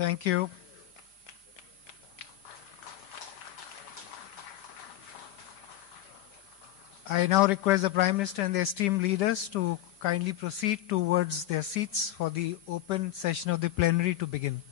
Thank you. I now request the Prime Minister and the esteemed leaders to kindly proceed towards their seats for the open session of the plenary to begin.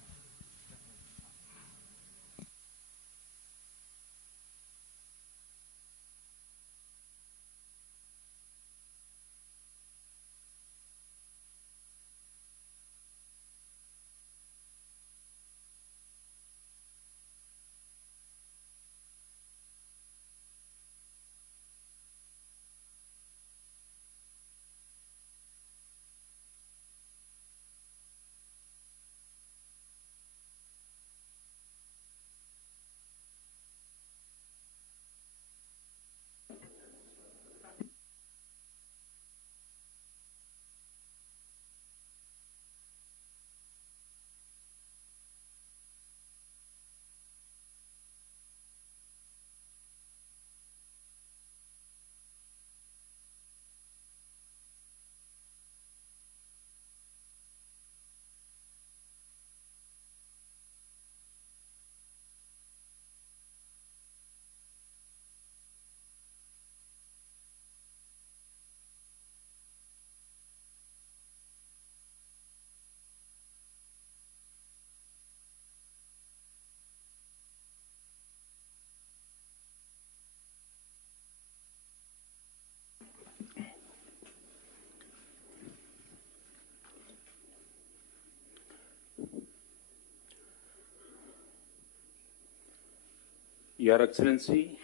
Your Excellency,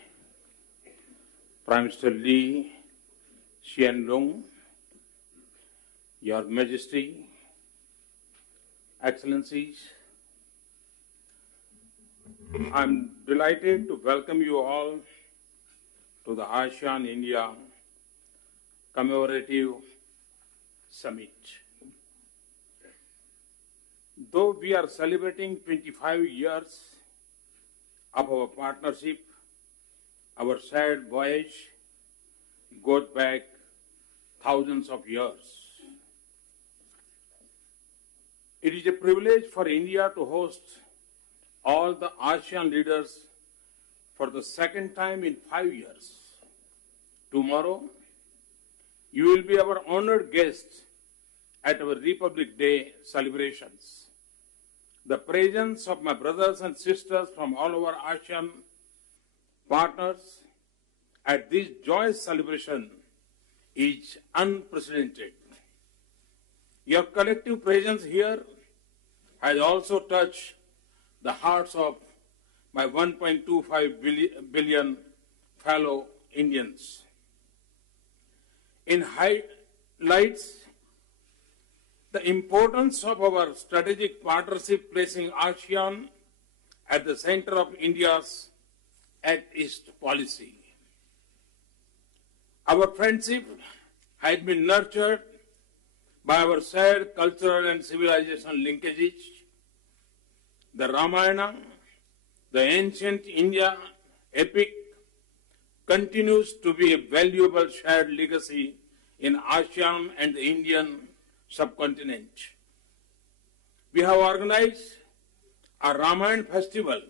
Prime Minister Hsien Loong, Your Majesty, Excellencies, I'm delighted to welcome you all to the ASEAN India Commemorative Summit. Though we are celebrating 25 years of our partnership, our shared voyage goes back thousands of years. It is a privilege for India to host all the ASEAN leaders for the second time in 5 years. Tomorrow, you will be our honored guest at our Republic Day celebrations. The presence of my brothers and sisters from all over ASEAN partners at this joyous celebration is unprecedented. Your collective presence here has also touched the hearts of my 1.25 billion fellow Indians. In highlights the importance of our strategic partnership, placing ASEAN at the center of India's Act East policy. Our friendship has been nurtured by our shared cultural and civilization linkages. The Ramayana, the ancient India epic, continues to be a valuable shared legacy in ASEAN and the Indian subcontinent. We have organized a Ramayana festival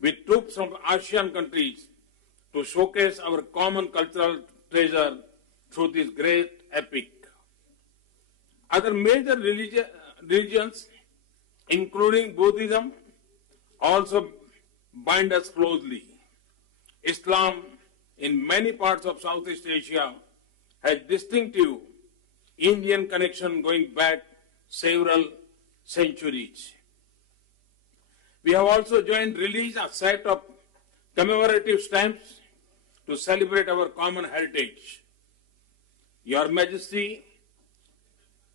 with troops from ASEAN countries to showcase our common cultural treasure through this great epic. Other major religions, including Buddhism, also bind us closely. Islam, in many parts of Southeast Asia, has distinctive Indian connection going back several centuries. We have also joined release a set of commemorative stamps to celebrate our common heritage. Your Majesty,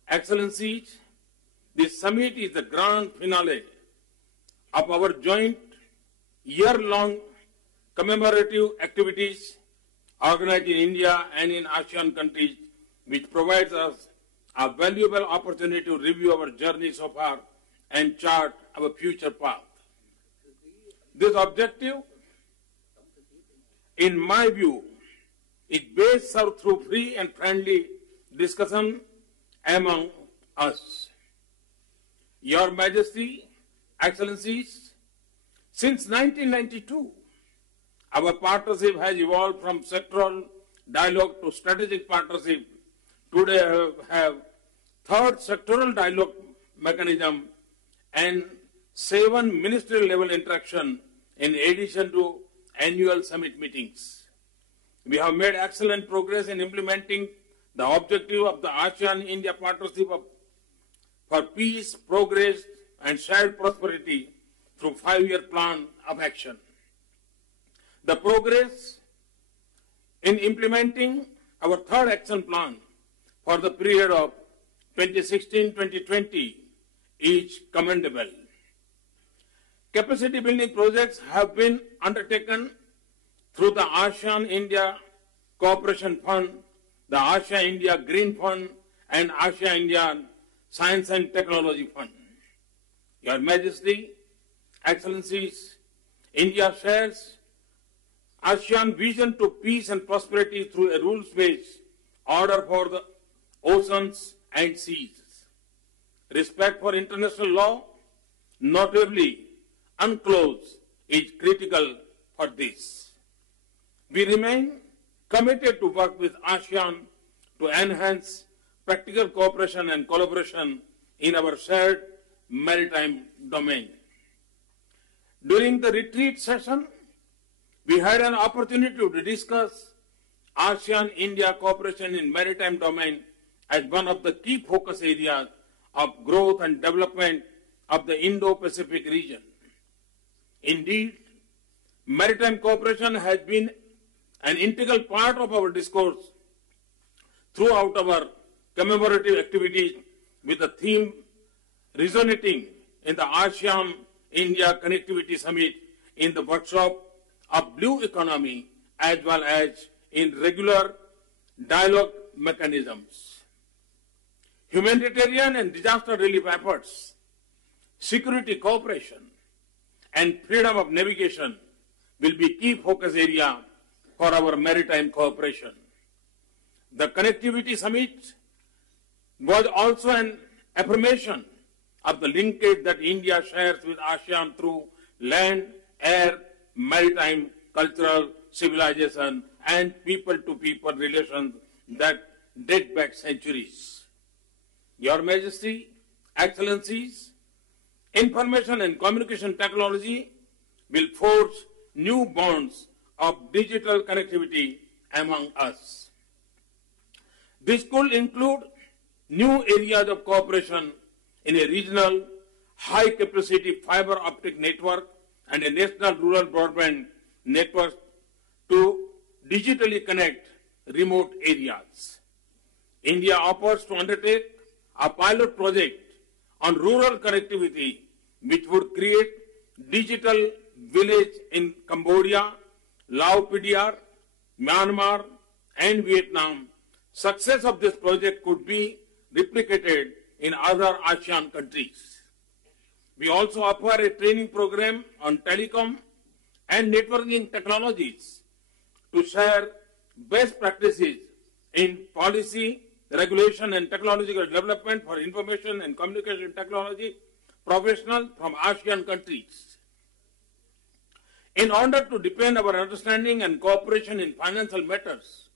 Excellencies, this summit is the grand finale of our joint year-long commemorative activities organized in India and in ASEAN countries, which provides us a valuable opportunity to review our journey so far and chart our future path. This objective, in my view, is best served through free and friendly discussion among us. Your Majesty, Excellencies, since 1992, our partnership has evolved from sectoral dialogue to strategic partnership. Today we have third sectoral dialogue mechanism and 7 ministerial level interaction in addition to annual summit meetings. We have made excellent progress in implementing the objective of the ASEAN-India Partnership for Peace, Progress and Shared Prosperity through 5-year plan of action. The progress in implementing our third action plan for the period of 2016-2020 is commendable. Capacity building projects have been undertaken through the ASEAN-India Cooperation Fund, the ASEAN-India Green Fund and ASEAN-India Science and Technology Fund. Your Majesty, Excellencies, India shares ASEAN vision to peace and prosperity through a rules-based order for the oceans and seas. Respect for international law, notably UNCLOS, is critical for this. We remain committed to work with ASEAN to enhance practical cooperation and collaboration in our shared maritime domain. During the retreat session, we had an opportunity to discuss ASEAN-India cooperation in maritime domain as one of the key focus areas of growth and development of the Indo-Pacific region. Indeed, maritime cooperation has been an integral part of our discourse throughout our commemorative activities, with the theme resonating in the ASEAN-India Connectivity Summit, in the workshop of Blue Economy, as well as in regular dialogue mechanisms. Humanitarian and disaster relief efforts, security cooperation, and freedom of navigation will be key focus area for our maritime cooperation. The Connectivity Summit was also an affirmation of the linkage that India shares with ASEAN through land, air, maritime, cultural, civilization, and people-to-people relations that date back centuries. Your Majesty, Excellencies, information and communication technology will forge new bonds of digital connectivity among us. This could include new areas of cooperation in a regional high-capacity fiber optic network and a national rural broadband network to digitally connect remote areas. India offers to undertake a pilot project on rural connectivity, which would create digital village in Cambodia, Laos, Myanmar, and Vietnam. Success of this project could be replicated in other ASEAN countries. We also offer a training program on telecom and networking technologies to share best practices in policy, regulation and technological development for information and communication technology professionals from ASEAN countries. In order to deepen our understanding and cooperation in financial matters,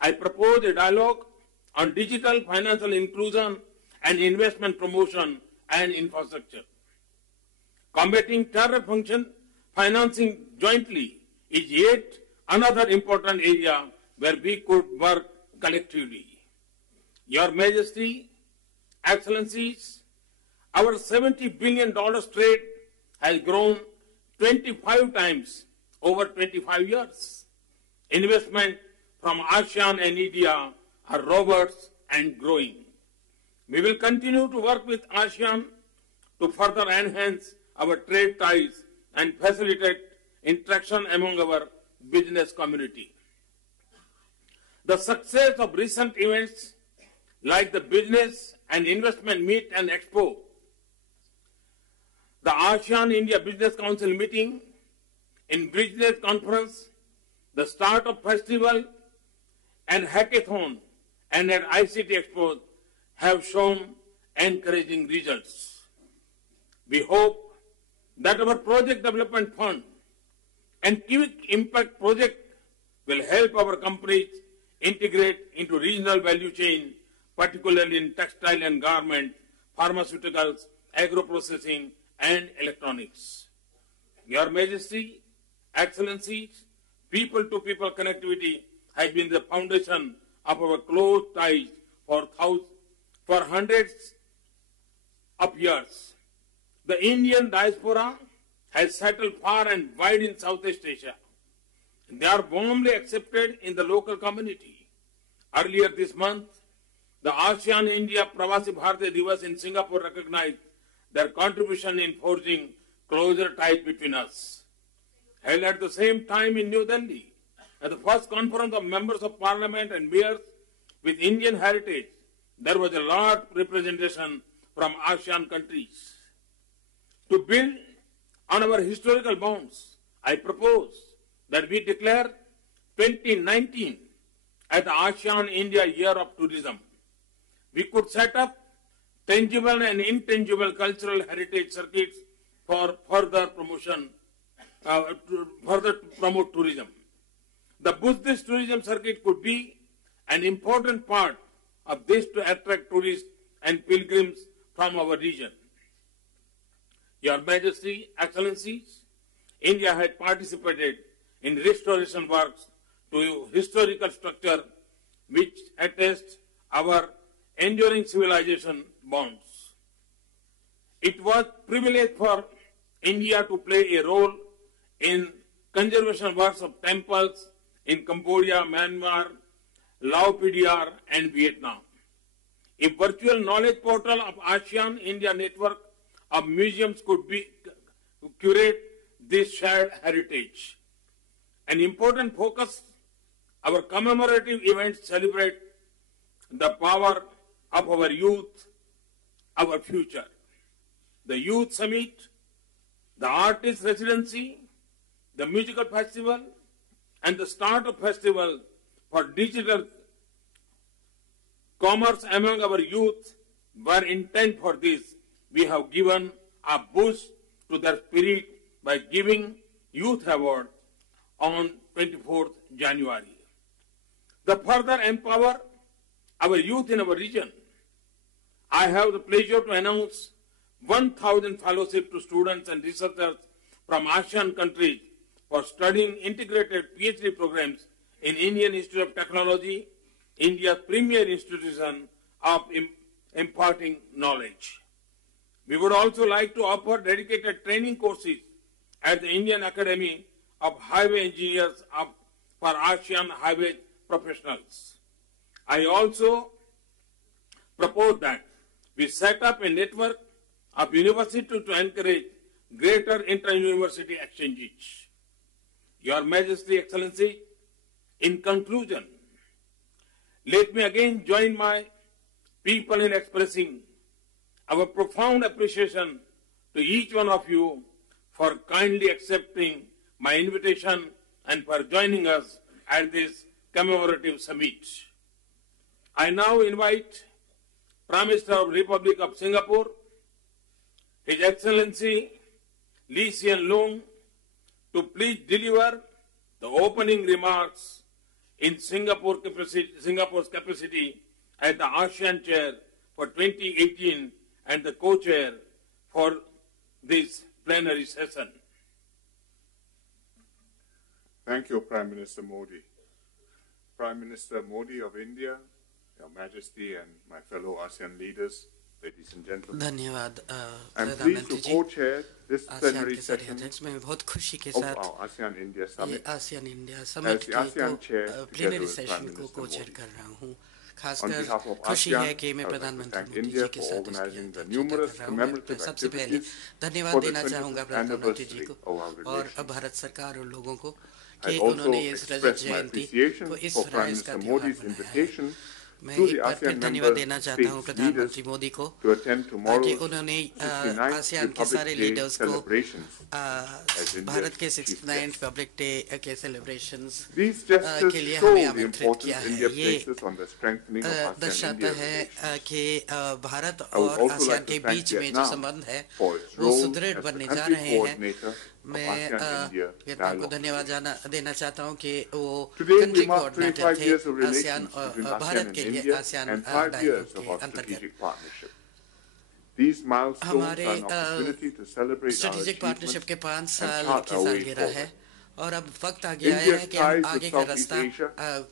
I propose a dialogue on digital financial inclusion and investment promotion and infrastructure. Combating terror financing jointly is yet another important area where we could work collectively. Your Majesty, Excellencies, our $70 billion trade has grown 25 times over 25 years. Investment from ASEAN and India are robust and growing. We will continue to work with ASEAN to further enhance our trade ties and facilitate interaction among our business community. The success of recent events like the Business and Investment Meet and Expo, the ASEAN-India Business Council meeting, in Business Conference, the Startup Festival and Hackathon, and at ICT Expo have shown encouraging results. We hope that our project development fund and quick impact project will help our companies integrate into regional value chain, particularly in textile and garment, pharmaceuticals, agro-processing, and electronics. Your Majesty, Excellencies, people-to-people connectivity has been the foundation of our close ties for hundreds of years. The Indian diaspora has settled far and wide in Southeast Asia. They are warmly accepted in the local community. Earlier this month, the ASEAN India Pravasi Bharatiya Divas in Singapore recognized their contribution in forging closer ties between us. Held at the same time in New Delhi, at the first conference of members of parliament and mayors with Indian heritage, there was a large representation from ASEAN countries. To build on our historical bonds, I propose that we declare 2019 as the ASEAN India Year of Tourism. We could set up tangible and intangible cultural heritage circuits for further promotion, to promote tourism. The Buddhist tourism circuit could be an important part of this to attract tourists and pilgrims from our region. Your Majesty, Excellencies, India has participated in restoration works to historical structure which attest our enduring civilization bonds. It was a privilege for India to play a role in conservation works of temples in Cambodia, Myanmar, Laos, PDR, and Vietnam. A virtual knowledge portal of ASEAN India network of museums could be curate this shared heritage. An important focus, our commemorative events celebrate the power of our youth, our future. The Youth Summit, the Artist Residency, the Musical Festival, and the Startup Festival for digital commerce among our youth were intent for this. We have given a boost to their spirit by giving Youth Award on 24th January. To further empower our youth in our region, I have the pleasure to announce 1,000 fellowships to students and researchers from ASEAN countries for studying integrated PhD programs in Indian Institute of Technology, India's premier institution of imparting knowledge. We would also like to offer dedicated training courses at the Indian Academy of Highway Engineers for ASEAN highway professionals. I also propose that we set up a network of universities to encourage greater inter-university exchanges. Your Majesty, Excellency, in conclusion, let me again join my people in expressing our profound appreciation to each one of you for kindly accepting my invitation and for joining us at this commemorative summit. I now invite Prime Minister of the Republic of Singapore, His Excellency Hsien Loong, to please deliver the opening remarks in Singapore's capacity as the ASEAN Chair for 2018 and the co-chair for this plenary session. Thank you, Prime Minister Modi. Prime Minister Modi of India, Your Majesty and my fellow ASEAN leaders, ladies and gentlemen. धन्यवाद I'm pleased to प्रधानमंत्री जी। co-chair this ASEAN plenary के सारे session अध्यक्ष मैं बहुत खुशी के of साथ our ASEAN India ये Summit ASEAN India as summit the की ASEAN Chair plenary together with Prime session को Minister को-चेयर Modi. कर रहा हूँ। On खासकर behalf of खुशी ASEAN, है कि मैं I would like to प्रधानमंत्री thank मोदी India जी के for साथ organizing the इसकी numerous अध्यक्षता कर रहा हूँ। commemorative मैं सबसे पहले activities धन्यवाद for the देना चाहूँगा 25th प्रधानमंत्री जी anniversary को of our और relations. भारत सरकार और लोगों को I कि also उन्होंने इस रजत express my जयंती appreciation को इस for Prime राइज का Minister त्योहार Modi's बनाया है। invitation मैं to एक the बार फिर ASEAN धन्यवाद member देना चाहता हूँ states प्रधानमंत्री leaders मोदी को to attend कि tomorrow's उन्होंने 69th आसियान के सारे Republic Day लीडर्स को celebrations as भारत India's के chief 69th guest. Republic day के सेलिब्रेशंस These के gestures लिए show हमें the आमंत्रित किया importance है। India ये places on the strengthening of दर्शाता ASEAN-India है relations. कि भारत I would और also आसियान like to के thank बीच में जो Vietnam संबंध है for its वो role सुदृढ़ as the बनने जा country रहे हैं। coordinator of मैं ASEAN-India वियतनाम को dialogue. धन्यवाद देना चाहता हूँ कि वो Today we country mark coordinator 25 थे years of ASEAN relations between और ASEAN भारत and के लिए India ASEAN and 5 dialogue years के of our अंतर्गत strategic partnership. These milestones हमारे are an opportunity to celebrate our strategic partnership achievements के 5 and साल chart की our way सालगिरह है forward. और अब वक्त आ गया India's है कि हम ties with आगे का Southeast रास्ता Asia go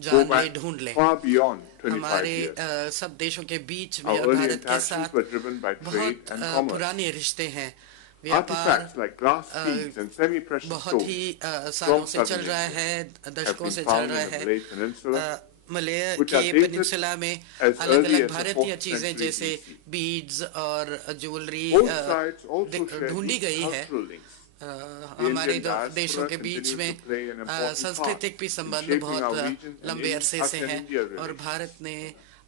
जान ले back ढूंढ लें। far beyond 25 हमारे years. सब देशों के बीच में Our और early भारत के interactions साथ were driven by trade बहुत and commerce. पुराने रिश्ते हैं। व्यापार Artifacts like glass beads and semi-precious बहुत ही stones सालों from से चल Southern रहा Asia है, have दशकों been से चल found रहा in the है। Malay Peninsula, मलय which के are dated पेनिनसुला में as अलग early अलग as the भारतीय 4th चीजें century जैसे BC. बीड्स और jewellery Both sides also share ढूंढी deep गई है। cultural links. The हमारे Indian देशों diaspora के बीच continues में to play an important part सांस्कृतिक भी in संबंध shaping बहुत our region and लंबे अरसे से हैं ASEAN-India और relations. भारत ने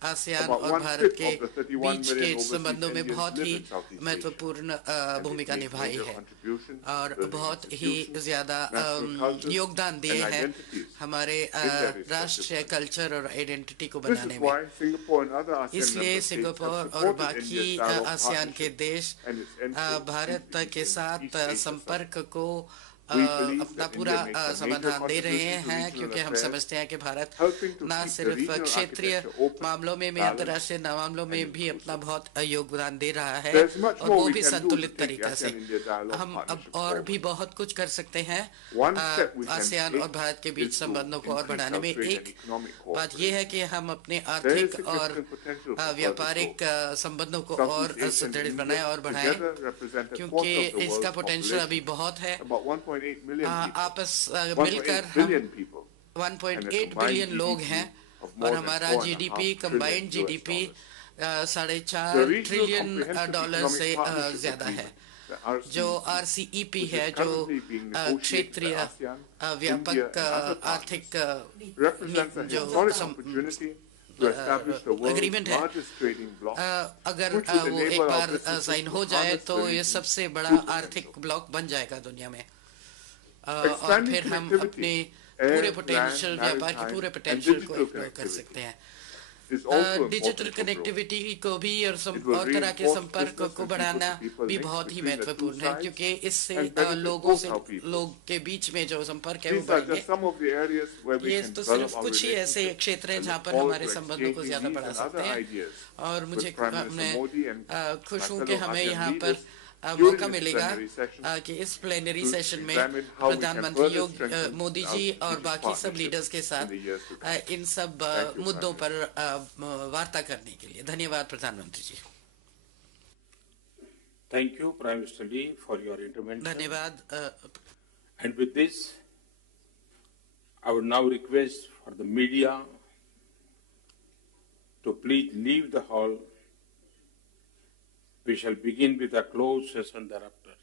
आसियान About और भारत 1/5 के of the 31 बीच के million overseas संबंधों में Indians बहुत live he in Southeast Asia, महत्वपूर्ण and they भूमिका make निभाई major है contributions to और building बहुत ही institutions, ज्यादा national cultures, योगदान दिए and हैं identities हमारे in their respective राष्ट्रीय countries. कल्चर और आइडेंटिटी को This बनाने is में। why Singapore and other ASEAN इसलिए member states have सिंगापुर और supported बाकी India's dialogue आसियान के partnership देश and its entry Bharat into के East साथ Asia Summit. संपर्क को We believe अपना that पूरा India makes a major समाधान दे रहे contribution to हैं regional क्योंकि हम affairs, समझते हैं कि भारत helping to न keep the सिर्फ regional क्षेत्रीय architecture open, मामलों में balanced, अंतर्राष्ट्रीय मामलों में and भी अपना inclusive. बहुत योगदान दे रहा है There's much और more वो we भी can do to संतुलित take the तरीका से। ASEAN-India dialogue हम अब partnership और भी forward. बहुत कुछ कर सकते हैं One step we can ASEAN और भारत के take बीच is to संबंधों को और increase बढ़ाने our में। trade and एक economic बात यह है cooperation. कि हम अपने There is आर्थिक और significant potential for further व्यापारिक growth. संबंधों को और Southeast Asia and सुदृढ़ India बनाएं और बढ़ाएं together represent a क्योंकि quarter of the इसका world's पोटेंशियल अभी population, बहुत है। about 1.8 million people, आपस 1.8 मिलकर हम billion people, 1.8 बिलियन लोग हैं और हमारा GDP combined GDP $4.5 trillion dollar से ज्यादा है। जो RCEP है जो क्षेत्रीय व्यापक आर्थिक जो एग्रीमेंट है अगर वो एक बार साइन हो जाए तो ये सबसे बड़ा आर्थिक ब्लॉक बन जाएगा दुनिया में और फिर हम अपने पूरे पोटेंशियल व्यापार के पूरे पोटेंशियल को एक्सप्लोर कर सकते हैं। डिजिटल कनेक्टिविटी को भी और तरह के संपर्क को बढ़ाना भी बहुत ही महत्वपूर्ण है क्योंकि इससे लोग के बीच में जो संपर्क है वो बढ़ेंगे। ये तो सिर्फ कुछ ही ऐसे क्षेत्र हैं जहाँ पर हमारे संबंधों को ज्यादा बढ़ा सकते हैं और मैं खुश हूँ कि हमें यहाँ पर मौका मिलेगा कि इस प्लेनरी सेशन में प्रधानमंत्री मोदी जी और बाकी सब लीडर्स के साथ इन सब मुद्दों पर वार्ता करने के लिए। धन्यवाद प्रधानमंत्री जी। Thank you, Prime Minister Lee, for your intervention. धन्यवाद। And with this, I would now request for the media to please leave the hall. We shall begin with a closed session thereafter.